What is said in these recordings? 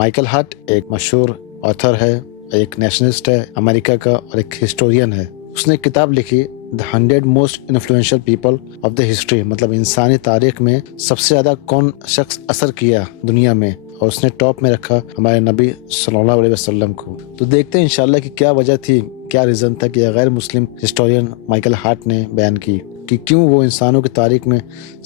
Michael Hart ایک مشہور author ہے، ایک نیشنلسٹ ہے امریکہ کا اور ایک ہسٹورین ہے۔ اس نے ایک کتاب لکھی The 100 Most Influential People of the History، مطلب انسانی تاریخ میں سب سے زیادہ کون شخص اثر کیا دنیا میں، اور اس نے ٹاپ میں رکھا ہمارے نبی صلی اللہ علیہ وسلم کو۔ تو دیکھتے ہیں انشاءاللہ کہ کیا وجہ تھی، کیا ریزن تھا کہ غیر مسلم ہسٹورین مائیکل ہارٹ نے بیان کی کہ کیوں وہ انسانوں کی تاریخ میں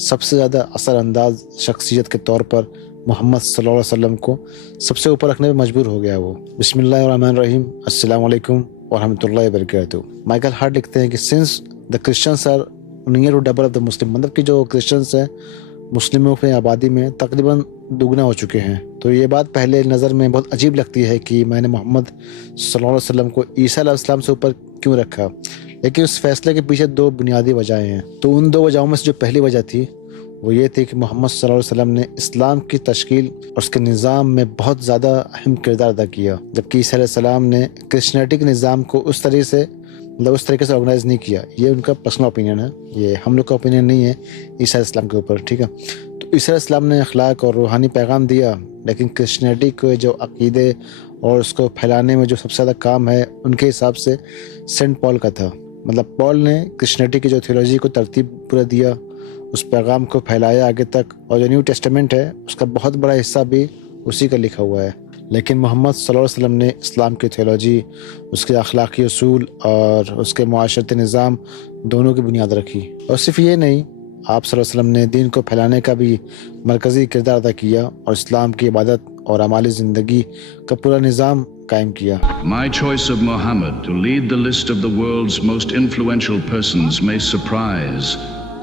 سب سے زیادہ اثر انداز شخصیت کے طور پر محمد صلی اللہ علیہ وسلم کو سب سے اوپر رکھنے میں مجبور ہو گیا وہ۔ بسم اللہ الرحمن الرحیم، السلام علیکم ورحمۃ اللہ وبرکاتہ۔ مائیکل ہارٹ لکھتے ہیں کہ since the Christians are near to double of the Muslim, مطلب کہ جو کرسچنس ہیں مسلموں کی آبادی میں تقریباً دگنا ہو چکے ہیں، تو یہ بات پہلے نظر میں بہت عجیب لگتی ہے کہ میں نے محمد صلی اللہ علیہ وسلم کو عیسیٰ علیہ السلام سے اوپر کیوں رکھا، لیکن اس فیصلے کے پیچھے دو بنیادی وجہیں ہیں۔ تو ان دو وجہوں میں سے جو پہلی وجہ تھی وہ یہ تھی کہ محمد صلی اللہ علیہ وسلم نے اسلام کی تشکیل اور اس کے نظام میں بہت زیادہ اہم کردار ادا کیا، جبکہ عیسیٰ علیہ السلام نے کرسچینٹی کے نظام کو اس طریقے سے آرگنائز نہیں کیا۔ یہ ان کا پرسنل اوپینین ہے، یہ ہم لوگ کا اوپینین نہیں ہے عیسیٰ علیہ السلام کے اوپر، ٹھیک ہے۔ تو عیسیٰ علیہ السلام نے اخلاق اور روحانی پیغام دیا، لیکن کرسچینٹی کے جو عقیدے اور اس کو پھیلانے میں جو سب سے زیادہ کام ہے ان کے حساب سے سینٹ پال کا تھا۔ مطلب پال نے کرسچینٹی کی جو تھیولوجی کو ترتیب پورا دیا، اس پیغام کو پھیلایا آگے تک، اور جو نیو ٹیسٹمنٹ ہے اس کا بہت بڑا حصہ بھی اسی کا لکھا ہوا ہے۔ لیکن محمد صلی اللہ علیہ وسلم نے اسلام کی تھیولوجی، اس کے اخلاقی اصول اور اس کے معاشرتی نظام دونوں کی بنیاد رکھی۔ اور صرف یہ نہیں، آپ صلی اللہ علیہ وسلم نے دین کو پھیلانے کا بھی مرکزی کردار ادا کیا اور اسلام کی عبادت اور اعمالی زندگی کا پورا نظام قائم کیا۔ My choice of Muhammad to lead the list of the world's most influential persons may surprise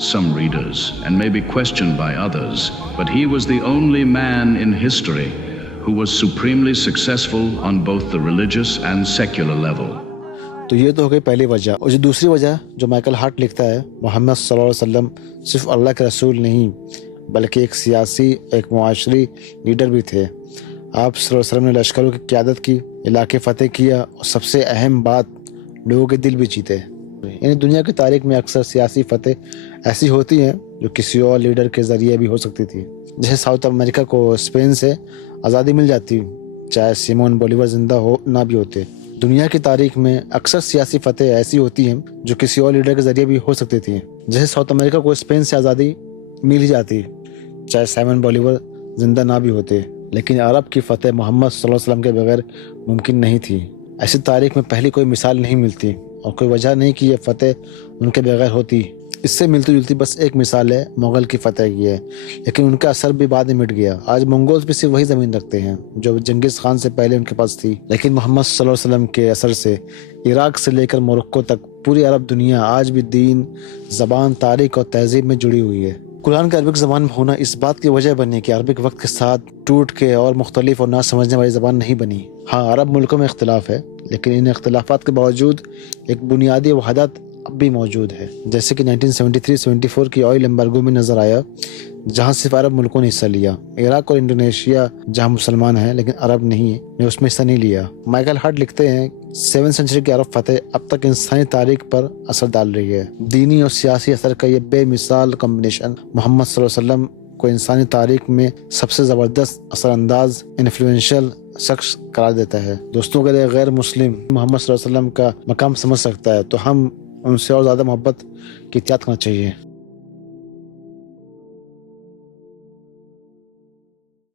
some readers and may be questioned by others, but he was the only man in history who was supremely successful on both the religious and secular level. تو یہ تو ہو گئی پہلی وجہ۔ اور جو دوسری وجہ جو مائیکل ہارٹ لکھتا ہے، محمد صلی اللہ علیہ وسلم صرف اللہ کے رسول نہیں بلکہ ایک سیاسی، ایک معاشری لیڈر بھی تھے۔ آپ صلی اللہ علیہ وسلم نے لشکروں کی قیادت کی، علاقے فتح کیا، اور سب سے اہم بات لوگوں کے دل بھی جیتے۔ یعنی دنیا کی تاریخ میں اکثر سیاسی فتح ایسی ہوتی ہیں جو کسی اور لیڈر کے ذریعے بھی ہو سکتی تھی، جیسے ساؤتھ امریکہ کو اسپین سے آزادی مل جاتی چاہے سیمون بولیور زندہ ہو نہ بھی ہوتے۔ دنیا کی تاریخ میں اکثر سیاسی فتح ایسی ہوتی ہیں جو کسی اور لیڈر کے ذریعے بھی ہو سکتی تھی، جیسے ساؤتھ امریکہ کو اسپین سے آزادی مل ہی جاتی چاہے سیمون بولیور زندہ نہ بھی ہوتے، لیکن عرب کی فتح محمد صلی اللہ علیہ وسلم کے بغیر ممکن نہیں تھی۔ ایسی تاریخ میں پہلی کوئی مثال نہیں ملتی اور کوئی وجہ نہیں کہ یہ فتح ان کے بغیر ہوتی۔ اس سے ملتی جلتی بس ایک مثال ہے مغل کی فتح کی ہے، لیکن ان کا اثر بھی بعد میں مٹ گیا۔ آج منگولز بھی صرف وہی زمین رکھتے ہیں جو جنگیز خان سے پہلے ان کے پاس تھی، لیکن محمد صلی اللہ علیہ وسلم کے اثر سے عراق سے لے کر موروکو تک پوری عرب دنیا آج بھی دین، زبان، تاریخ اور تہذیب میں جڑی ہوئی ہے۔ قرآن کا عربک زبان میں ہونا اس بات کی وجہ بنی کہ عربک وقت کے ساتھ ٹوٹ کے اور مختلف اور نہ سمجھنے والی زبان نہیں بنی۔ ہاں، عرب ملکوں میں اختلاف ہے، لیکن ان اختلافات کے باوجود ایک بنیادی وحدت اب بھی موجود ہے، جیسے کہ 1973-74 کی آئل ایمبارگو میں نظر آیا، جہاں صرف عرب ملکوں نے حصہ لیا۔ عراق اور انڈونیشیا جہاں مسلمان ہیں لیکن عرب نہیں ہیں، نے اس میں حصہ نہیں لیا۔ مائیکل ہارٹ لکھتے ہیں 7ویں سینچری کی عرب فتح اب تک انسانی تاریخ پر اثر ڈال رہی ہے۔ دینی اور سیاسی اثر کا یہ بے مثال کمبینیشن محمد صلی اللہ علیہ وسلم کو انسانی تاریخ میں سب سے زبردست، اثر انداز، انفلوئنشل شخص قرار دیتا ہے۔ دوستوں، اگر غیر مسلم محمد صلی اللہ علیہ وسلم کا مقام سمجھ سکتا ہے تو ہم ان سے اور زیادہ محبت کی احتیاط کرنا چاہیے۔